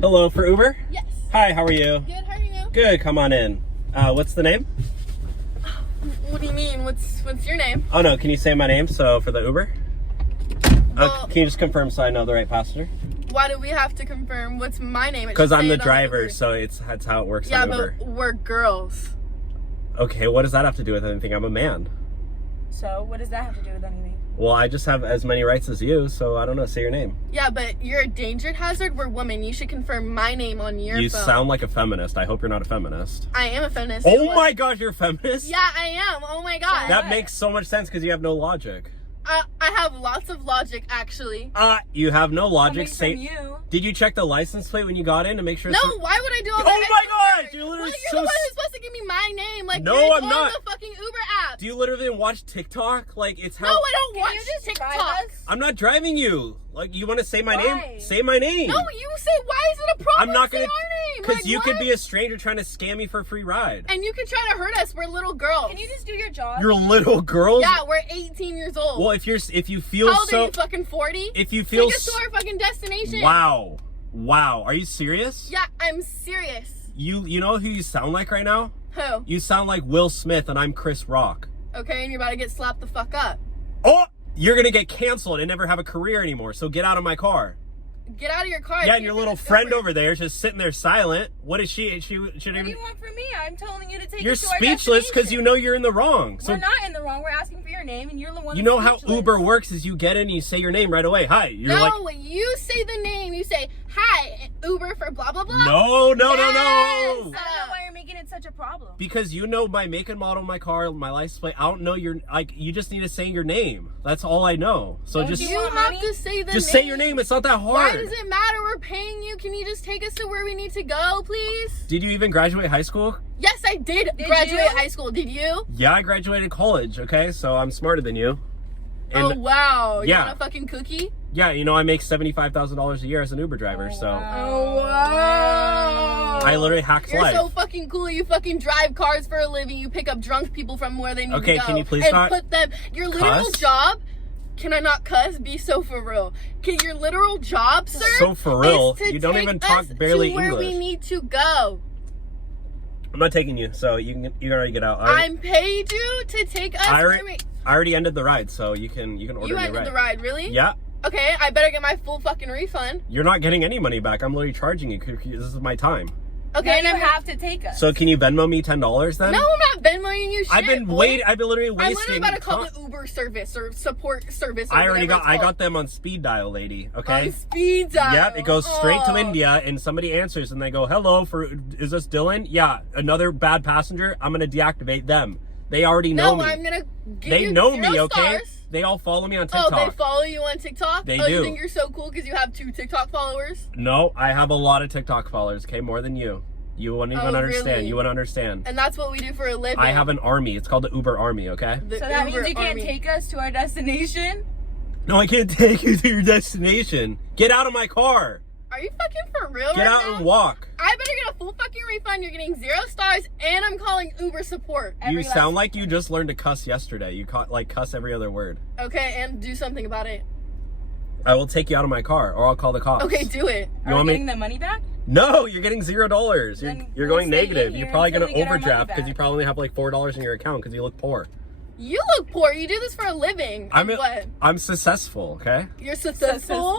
Hello, for Uber? Yes. Hi, how are you? Good, how are you? Good, come on in. What's the name? What do you mean? What's your name? Oh no, can you say my name for the Uber? Well, Can you just confirm so I know the right passenger? why do we have to confirm what's my name? Because I'm the driver, so that's how it works on Uber. Yeah, but we're girls. Okay, what does that have to do with anything? I'm a man. So, what does that have to do with anything? Well, I just have as many rights as you, so I don't know, say your name. Yeah, but you're a danger hazard. We're women. You should confirm my name on your phone. You sound like a feminist. I hope you're not a feminist. I am a feminist. Oh my gosh, you're a feminist? Yeah, I am. Oh my god. That makes so much sense because you have no logic. I have lots of logic, actually. You have no logic. Coming from you. Did you check the license plate when you got in to make sure? No, why would I do all that? Oh my extra god, work? you're literally You're the one who's supposed to give me my name. Like, No, you're I'm on not. the fucking Uber app. Do you literally watch TikTok? Like, it's how. No, I don't watch you just TikTok. drive us? I'm not driving you. Like, you want to say my Why? name? Say my name. No, you say, why is it a problem? I'm not Say gonna. our name. Because Like, you could what? be a stranger trying to scam me for a free ride. And you could try to hurt us. We're little girls. Can you just do your job? You're little girls. Yeah, we're 18 years old. Well, if you feel How old so. are you, fucking 40? If you feel. Take us to our fucking destination. Wow. Wow. Are you serious? Yeah, I'm serious. You know who you sound like right now? Who? You sound like Will Smith, and I'm Chris Rock. Okay, and you're about to get slapped the fuck up. Oh, you're gonna get canceled and never have a career anymore. So get out of my car. Get out of your car. Yeah, and your little friend over there is just sitting there silent. What is she? She What do you want from me? I'm telling you to take You're us to our speechless because you destination. know you're in the wrong. So We're not in the wrong. We're asking for your name, and you're the one. you that's know how speechless. Uber works is you get in and you say your name right away. Hi. You're No, like, you say the name. You say, hi, Uber for blah, blah, blah. no. Yes! I don't know why you're making it such a problem. Because you know my make and model of my car, my license plate. I don't know your, like, you just need to say your name. That's all I know. So Don't just You want have money? to say the name. say your name. It's not that Why hard. does it matter? We're paying you. Can you just take us to where we need to go, please? Did you even graduate high school? Yes, I did graduate you? high school. Did you? Yeah, I graduated college, okay? So I'm smarter than you. And Oh, wow. You yeah. want a fucking cookie? yeah, you know, I make $75,000 a year as an Uber driver, so Oh, wow. I literally hacked You're life. so fucking cool. You fucking drive cars for a living. You pick up drunk people from where they need Okay, to go. can you please and not put them. Your literal cuss? job. Can I not cuss? Be so for real. Can your literal job, sir? So for real? is to You don't take even talk us barely to where English. we need to go. I'm not taking you, so you can already get out. I'm paid you to take us. I where we... already ended the ride, so you can order You me a ended ride. the ride, really? Yeah, Okay, I better get my full fucking refund. you're not getting any money back. I'm literally charging you. 'Cause this is my time. Okay, Now and you I'm have to take us. So can you Venmo me $10 then? No, I'm not Venmoing you shit. I've been boy. literally I'm wasting. literally about to call the Uber service or support service. Or I already whatever got. I it's got them on speed dial, lady. called. Okay. On speed dial. Yep, it goes straight to Oh. India, and somebody answers, and they go, "Hello, is this Dylan? Yeah, another bad passenger. I'm gonna deactivate them. They already know No, me. I'm gonna give They you know 0 me, okay? stars. They all follow me on Oh, TikTok. they follow you on TikTok? They Oh, do. you think you're so cool because you have 2 TikTok followers? No, I have a lot of TikTok followers. Okay, more than you. You wouldn't even Oh, understand. really? You wouldn't understand. And that's what we do for a living. I have an army. It's called the Uber Army. Okay. The So that Uber means you can't army. take us to our destination? No, I can't take you to your destination. Get out of my car. Are you fucking for real Get right out now? and walk. I better get a full fucking refund. You're getting 0 stars, and I'm calling Uber support. You Every last- sound like you just learned to cuss yesterday. You cuss every other word. Okay, and do something about it. I will take you out of my car, or I'll call the cops. Okay, do it. You Are want we me? getting the money back? No, you're getting $0. Then You're we'll going stay in negative. here You're probably until gonna we get our money overdraft because back. you probably have like $4 in your account because you look poor. You look poor. You do this for a living. I'm what? I'm successful. Okay. You're successful?